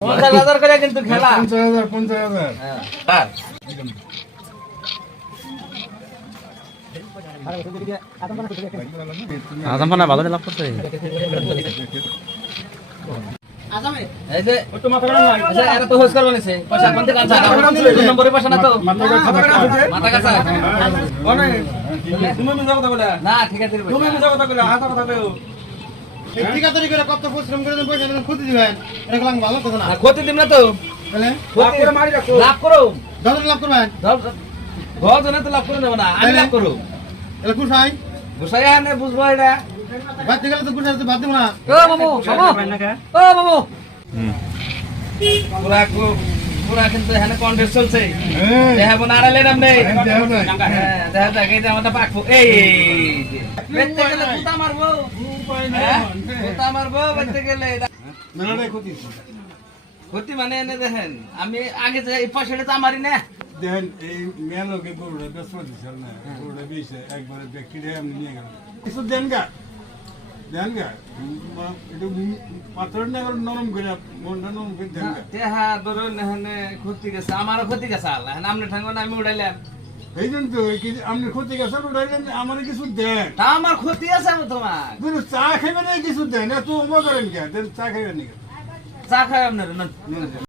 50,000 করে কিন্তু খেলা 50,000 হ্যাঁ আজম পানা ভালো লাভ করতে এই যে একটু মাথা গরম না আচ্ছা এরা তো হোস করবে নিছে পয়সা কোন থেকে আনছা দুই নম্বরে পয়সা না তো মাথা কাছে কোনে তুমি মিছা কথা বলে না ঠিক আছে তুমি মিছা কথা বলে হাসা কথা কইও এই ঠিকাদারি করে কত পরিশ্রম করে পয়সা দেন ক্ষতি দিবেন এটা গেলাম ভালো কথা না ক্ষতি দিন না তো তাহলে লাভ করে মারি রাখো লাভ করো যত লাভ করবেন 10 জনে তো লাভ করে নেব না আমি লাভ করো তাহলে কুসাই গুছাই আনে বুঝবো এটা বাদ গেলে তো কুসাই বাদ দেব না ও মামু ও মামু পুরা কিন্তু এখানে কন্টেস্ট চলছে দেখাবো না আড়ালে নাম নেই দেখা যাক এই যে আমাদের পাকবো এই বেঁচতে গেলে কুতা মারবো কুতা মারবো বেঁচতে গেলে মেলাটাই ক্ষতি ক্ষতি মানে এনে দেখেন আমি আগে যে এই পয়সাটা তো আমারই না দেখেন এই মেলোকে গরুটা ব্যস্ত দিচ্ছিল না গরুটা বিষে একবারে ব্যাকটেরিয়া এমনি নিয়ে গেল কিছু দেন গা একটু পাথর না নরম করে মনটা নরম করে দেন গা দেহা ধরুন এখানে ক্ষতি গেছে আমারও ক্ষতি গেছে আল্লাহ আপনি ঠাঙ্গন আমি উড়াইলাম এই জন্য তো আপনি ক্ষতি গেছে উঠাইলেন আমার কিছু দেন তা আমার ক্ষতি আছে তোমার কিন্তু চা খাইবেন কিছু দেন এত মজা করেন কে চা খাইবেন নাকি চা খাই আপনার